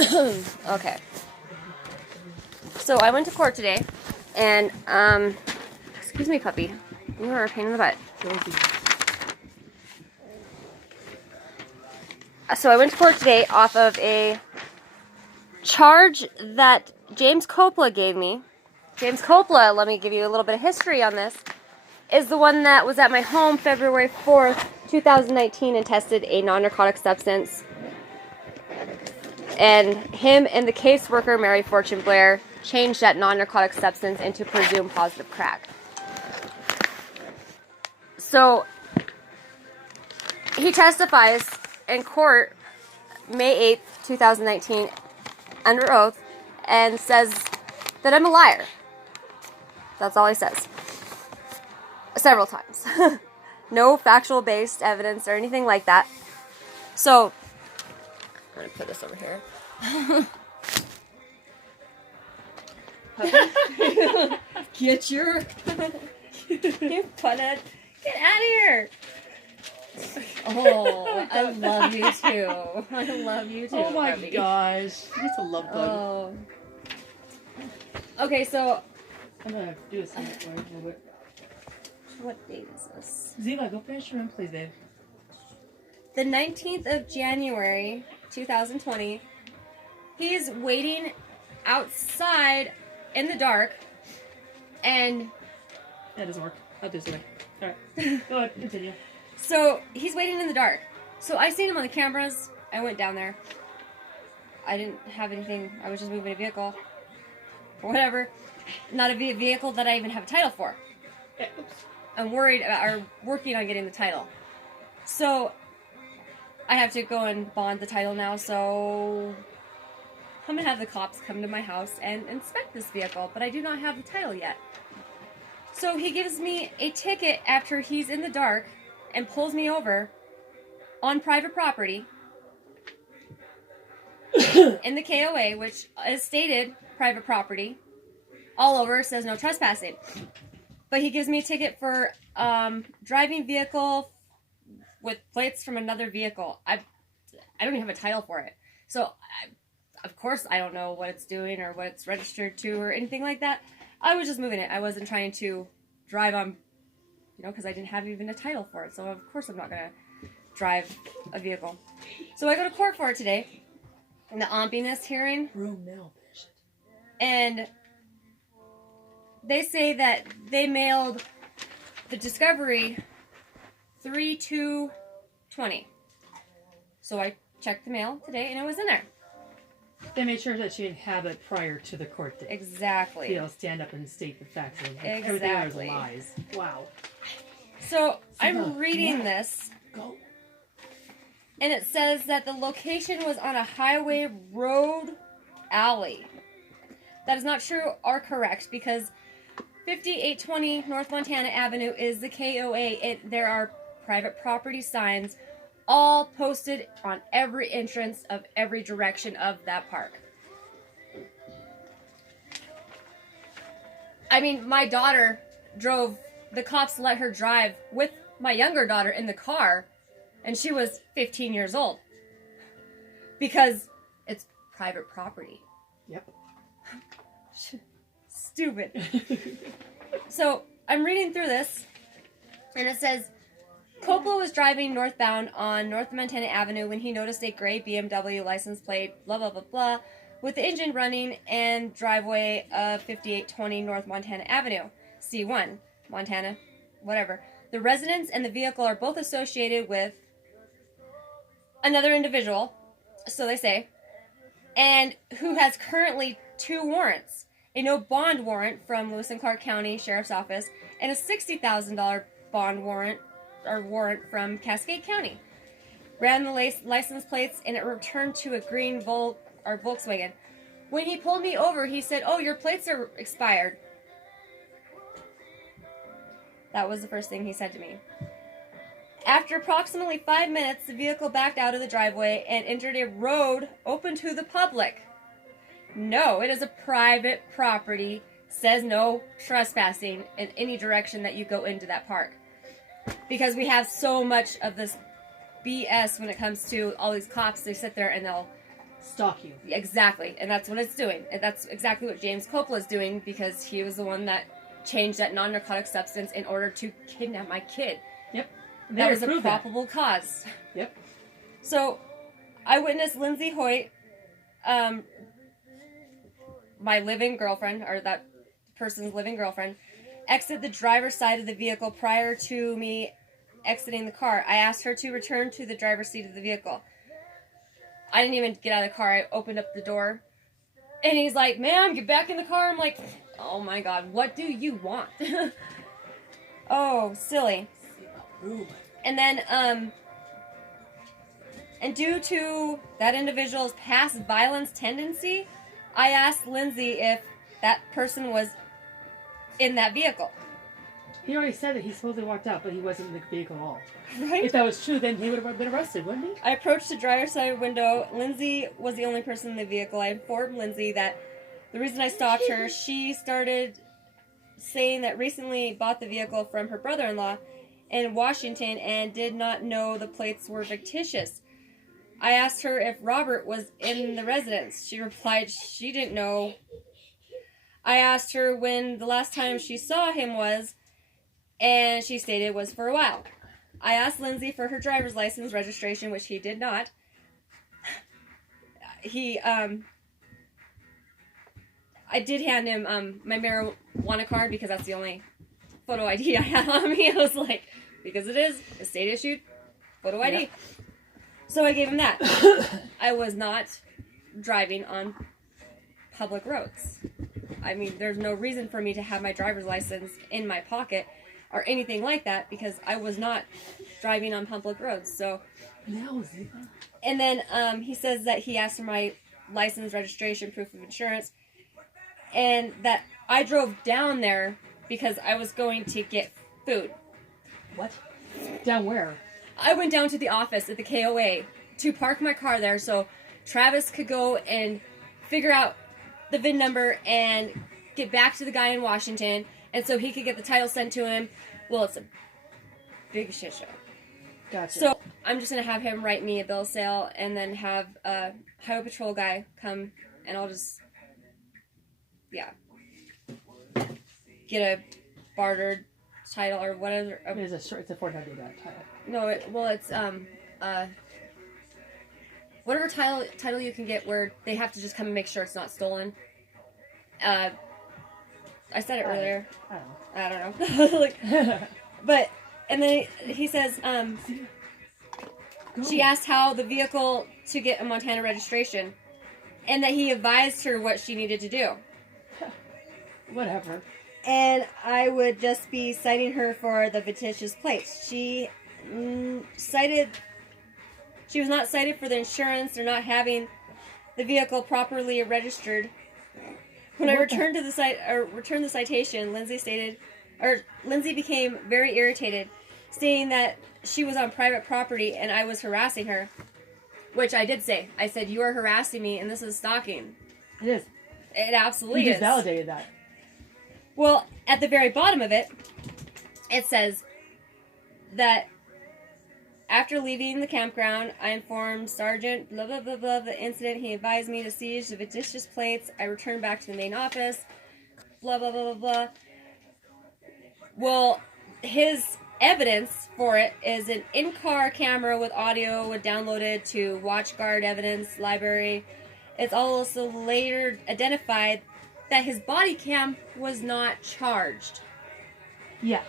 Okay. So I went to court today, and, excuse me, puppy. You are a pain in the butt. So I went to court today off of a charge that James Coppola gave me. James Coppola, let me give you a little bit of history on this, is the one that was at my home February 4th, 2019 and tested a non-narcotic substance. And him and the caseworker, Mary Fortune Blair, changed that non-narcotic substance into presumed positive crack. So he testifies in court May 8th, 2019, under oath, and says that I'm a liar. That's all he says. Several times. No factual based evidence or anything like that. So, I'm going to put this over here. Get your... You butthead. Get out of here. Oh, I love you too. I love you too. Oh my Barbie. gosh. It's a love bug. Oh. Okay, so... I'm going to do a second for you a little bit. What date is this? Ziva, go finish your room, please, babe. The 19th of January, 2020. He's waiting outside in the dark, and... That doesn't work. Up this way. Alright. Go ahead, continue. So, he's waiting in the dark. So, I seen him on the cameras. I went down there. I didn't have anything. I was just moving a vehicle. Or whatever. Not a vehicle that I even have a title for. Yeah, oops. I'm worried about, or working on getting the title. So, I have to go and bond the title now, so I'm going to have the cops come to my house and inspect this vehicle, but I do not have the title yet. So he gives me a ticket after he's in the dark and pulls me over on private property in the KOA, which is stated private property. All over, says no trespassing. But he gives me a ticket for driving vehicle with plates from another vehicle. I don't even have a title for it. So, of course, I don't know what it's doing or what it's registered to or anything like that. I was just moving it. I wasn't trying to drive on, because I didn't have even a title for it. So, of course, I'm not going to drive a vehicle. So, I go to court for it today in the ompiness hearing. Room now, bitch. And they say that they mailed the discovery 3/2/20. So I checked the mail today and it was in there. They made sure that she didn't have it prior to the court date. Exactly. Stand up and state the facts. Exactly. Everything else is lies. Wow. So I'm reading this. Go. And it says that the location was on a highway road alley. That is not true or correct because 5820 North Montana Avenue is the KOA. There are private property signs all posted on every entrance of every direction of that park. I mean, my daughter drove, the cops let her drive with my younger daughter in the car, and she was 15 years old. Because it's private property. Yep. Stupid. So, I'm reading through this, and it says, Coppola was driving northbound on North Montana Avenue when he noticed a gray BMW license plate, blah, blah, blah, blah, with the engine running and driveway of 5820 North Montana Avenue, C1, Montana, whatever. The residence and the vehicle are both associated with another individual, so they say, and who has currently 2 warrants. A no bond warrant from Lewis and Clark County Sheriff's Office and a $60,000 bond warrant from Cascade County. Ran the license plates and it returned to a green Volkswagen. When he pulled me over, he said, "Oh, your plates are expired." That was the first thing he said to me. After approximately 5 minutes, the vehicle backed out of the driveway and entered a road open to the public. No, it is a private property. Says no trespassing in any direction that you go into that park. Because we have so much of this BS when it comes to all these cops. They sit there and they'll Stalk you. Exactly, and that's what it's doing. And that's exactly what James Coppola is doing, because he was the one that changed that non-narcotic substance in order to kidnap my kid. Yep. That was a probable cause. Yep. So, eyewitness Lindsay Hoyt, my living girlfriend, or that person's living girlfriend, exited the driver's side of the vehicle prior to me exiting the car. I asked her to return to the driver's seat of the vehicle. I didn't even get out of the car. I opened up the door. And he's like, ma'am, get back in the car. I'm like, oh my God, what do you want? Oh, silly. And then, and due to that individual's past violence tendency, I asked Lindsay if that person was in that vehicle. He already said that he supposedly walked out, but he wasn't in the vehicle at all. Right? If that was true, then he would have been arrested, wouldn't he? I approached the driver's side window. Lindsay was the only person in the vehicle. I informed Lindsay that the reason I stopped her, she started saying that recently bought the vehicle from her brother-in-law in Washington and did not know the plates were fictitious. I asked her if Robert was in the residence. She replied she didn't know. I asked her when the last time she saw him was, and she stated it was for a while. I asked Lindsay for her driver's license registration, which he did not. I did hand him my marijuana card because that's the only photo ID I had on me. I was like, because it is a state issued photo ID. Yeah. So I gave him that. I was not driving on public roads. I mean, there's no reason for me to have my driver's license in my pocket or anything like that because I was not driving on public roads. So, and then he says that he asked for my license, registration, proof of insurance, and that I drove down there because I was going to get food. What? Down where? I went down to the office at the KOA to park my car there so Travis could go and figure out the VIN number and get back to the guy in Washington, and so he could get the title sent to him. Well, it's a big shit show. Gotcha. So I'm just going to have him write me a bill of sale and then have a highway patrol guy come, and I'll just, yeah, get a bartered title or whatever. It's a $400 title. No, it's whatever title you can get where they have to just come and make sure it's not stolen. I said it earlier. I don't know. Like, but and then he says she asked how the vehicle to get a Montana registration, and that he advised her what she needed to do. Whatever. And I would just be citing her for the fictitious plates. She was not cited for the insurance or not having the vehicle properly registered. When I returned to the site or returned the citation, Lindsay became very irritated, stating that she was on private property and I was harassing her, which I did say. I said, "You are harassing me, and this is stalking." It is. It absolutely is. You just validated that. Well, at the very bottom of it, it says that after leaving the campground, I informed Sergeant blah blah blah blah the incident. He advised me to seize the fictitious plates. I returned back to the main office. Blah blah blah blah blah. Well, his evidence for it is an in-car camera with audio downloaded to WatchGuard evidence library. It's also later identified that his body cam was not charged. Yeah.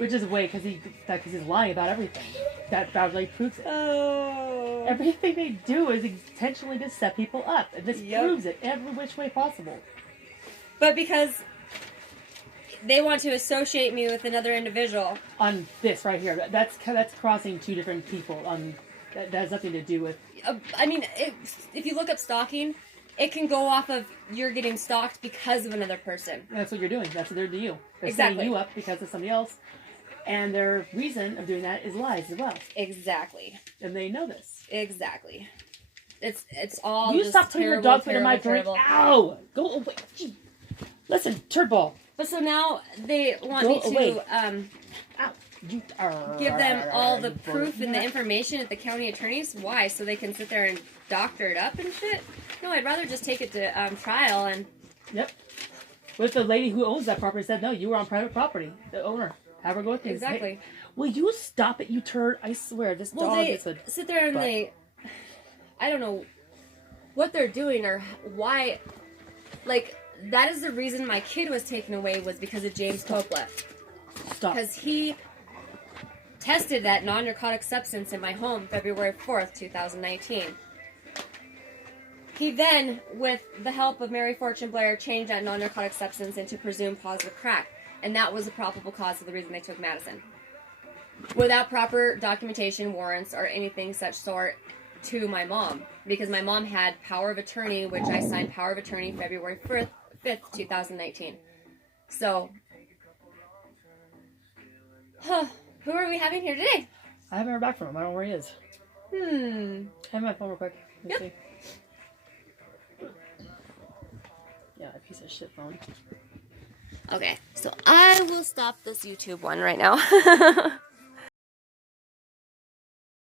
Which is a way, because he's lying about everything. That validly proves it. Oh. Everything they do is intentionally to set people up. And this proves it every which way possible. But because they want to associate me with another individual. On this right here. That's crossing two different people. That has nothing to do with... I mean, if you look up stalking, it can go off of you're getting stalked because of another person. That's what you're doing. That's what they're doing to you. They're Exactly. setting you up because of somebody else. And their reason of doing that is lies as well. Exactly. And they know this. Exactly. It's all you just stop putting your dog food in my drink. Ow! Go away. Listen, turd ball. But so now they want me to Ow. give them all the proof and the information at the county attorney's. Why? So they can sit there and doctor it up and shit? No, I'd rather just take it to trial and... Yep. With the lady who owns that property said, no, you were on private property. The owner. Have her go with you. Exactly. Hey, will you stop it, you turd? I swear, this dog is a... sit there and they... I don't know what they're doing or why... Like, that is the reason my kid was taken away was because of James Coppola. Stop. Because he tested that non-narcotic substance in my home February 4th, 2019. He then, with the help of Mary Fortune Blair, changed that non-narcotic substance into presumed positive crack. And that was the probable cause of the reason they took Madison. Without proper documentation, warrants, or anything such sort to my mom. Because my mom had power of attorney, which I signed power of attorney February 5th, 2019. So, who are we having here today? I haven't heard back from him. I don't know where he is. Have my phone real quick. Let me see. Yeah, a piece of shit phone. Okay, so I will stop this YouTube one right now.